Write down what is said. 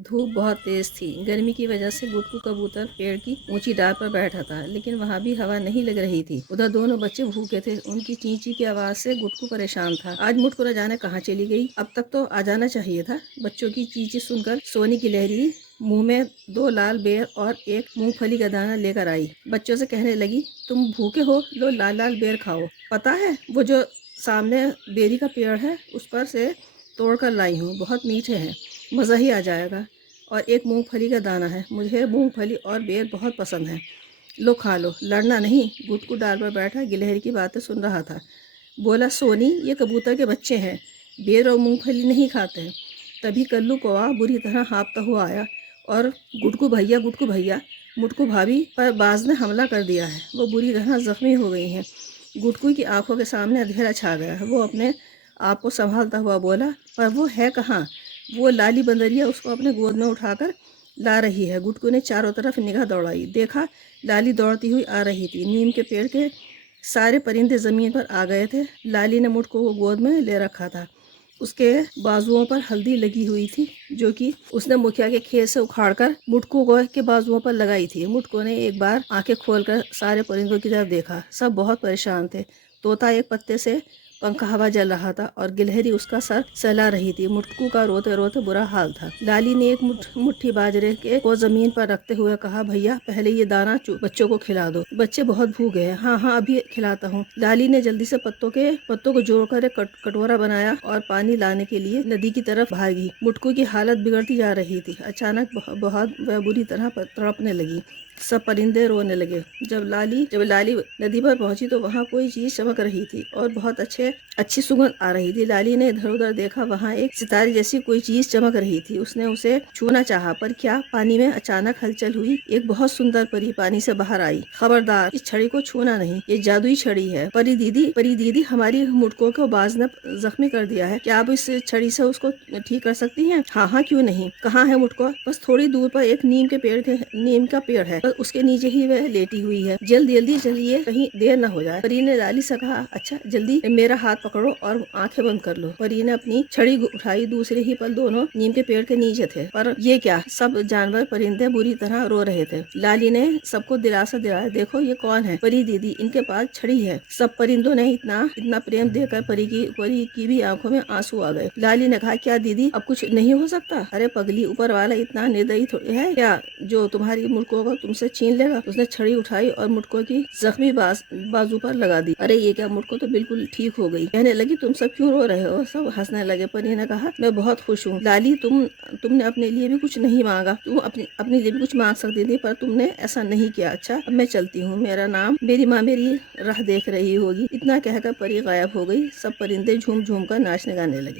धूप बहुत तेज थी। गर्मी की वजह से गुड्डू कबूतर पेड़ की ऊंची डाल पर बैठा था, लेकिन वहाँ भी हवा नहीं लग रही थी। उधर दोनों बच्चे भूखे थे। उनकी चींची की आवाज से गुड्डू परेशान था। आज मुझको न जाने कहाँ चली गई। अब तक तो आ जाना चाहिए था। बच्चों की चींची सुनकर सोनी की लहरी मुंह में 2 लाल बेर और एक मूंगफली का दाना लेकर आई। बच्चों से कहने लगी, तुम भूखे हो, लो लाल लाल बेर खाओ। पता है, वो जो सामने बेरी का पेड़ है, उस पर से तोड़ कर लाई हूँ। बहुत मीठे हैं, मज़ा ही आ जाएगा। और एक मूंगफली का दाना है, मुझे मूंगफली और बेर बहुत पसंद है। लो खा लो, लड़ना नहीं। गुटकू डाल पर बैठा गिलहरी की बातें सुन रहा था। बोला, सोनी, ये कबूतर के बच्चे हैं, बेर और मूंगफली नहीं खाते हैं। तभी कल्लू कौवा बुरी तरह हाँफता हुआ आया और गुटकू भैया, मुटकू भाभी पर बाज ने हमला कर दिया है। वो बुरी तरह जख्मी हो गई हैं। गुटकू की आंखों के सामने अंधेरा छा गया। वो अपने आप को संभालता हुआ बोला, पर वो है कहाँ? वो लाली बंदरिया उसको अपने गोद में उठाकर ला रही है। गुटकू ने चारों तरफ निगाह दौड़ाई। देखा, लाली दौड़ती हुई आ रही थी। नीम के पेड़ के सारे परिंदे जमीन पर आ गए थे। लाली ने मुटकू को गोद में ले रखा था। उसके बाजुओं पर हल्दी लगी हुई थी, जो कि उसने मुखिया के खेत से उखाड़कर मुटकू को के बाजुओं पर लगाई थी। मुटकू ने एक बार आंखें खोलकर सारे परिंदों की तरफ देखा। सब बहुत परेशान थे। तोता एक पत्ते से पंखा हवा जल रहा था और गिलहरी उसका सर सहला रही थी। मुटकू का रोते रोते बुरा हाल था। लाली ने एक मुट्ठी बाजरे के को जमीन पर रखते हुए कहा, भैया, पहले ये दाना बच्चों को खिला दो। बच्चे बहुत भूखे हैं। हाँ हाँ, अभी खिलाता हूँ। लाली ने जल्दी से पत्तों को जोड़कर एक कटोरा बनाया और पानी लाने के लिए नदी की तरफ भागी। मुटकू की हालत बिगड़ती जा रही थी। अचानक बहुत वह बुरी तरह तड़पने लगी। सब परिंदे रोने लगे। जब लाली नदी पर पहुंची तो वहाँ कोई चीज चमक रही थी और बहुत अच्छी सुगंध आ रही थी। लाली ने इधर उधर देखा। वहाँ एक सितारे जैसी कोई चीज चमक रही थी। उसने उसे छूना चाहा, पर क्या, पानी में अचानक हलचल हुई। एक बहुत सुंदर परी पानी से बाहर आई। खबरदार, इस छड़ी को छूना नहीं, ये जादुई छड़ी है। परी दीदी, हमारी मुटको को बाज ने जख्मी कर दिया है। क्या आप इस छड़ी से उसको ठीक कर सकती हैं? हाँ हाँ, क्यों नहीं। कहाँ है मुटको? बस थोड़ी दूर पर एक नीम का पेड़ है, बस उसके नीचे ही वह लेटी हुई है। जल्दी चलिए, कहीं देर न हो जाए। परी ने लाली से कहा, अच्छा, जल्दी मेरा हाथ पकड़ो और आंखें बंद कर लो। परी ने अपनी छड़ी उठाई। दूसरे ही पल दोनों नीम के पेड़ के नीचे थे। पर ये क्या, सब जानवर परिंदे बुरी तरह रो रहे थे। लाली ने सबको दिलासा दिलाया, देखो ये कौन है? परी दीदी, इनके पास छड़ी है। सब परिंदों ने इतना प्रेम देकर परी की भी आंखों में आंसू आ गए। लाली ने कहा, क्या दीदी, अब कुछ नहीं हो सकता? अरे पगली, ऊपर वाला इतना निर्दयी थोड़ी है क्या, जो तुम्हारी मुटको को तुमसे छीन लेगा? उसने छड़ी उठाई और मुटको की जख्मी बाजू पर लगा दी। अरे ये क्या, मुटको तो बिल्कुल ठीक हो गई। कहने लगी, तुम सब क्यों रो रहे हो? सब हंसने लगे। परी ने कहा, मैं बहुत खुश हूँ। लाली, तुमने अपने लिए भी कुछ नहीं मांगा। तुम अपने लिए भी कुछ मांग सकती थी, पर तुमने ऐसा नहीं किया। अच्छा, अब मैं चलती हूँ। मेरी माँ मेरी राह देख रही होगी। इतना कहकर परी गायब हो गई। सब परिंदे झूम झूम कर नाचने गाने लगे।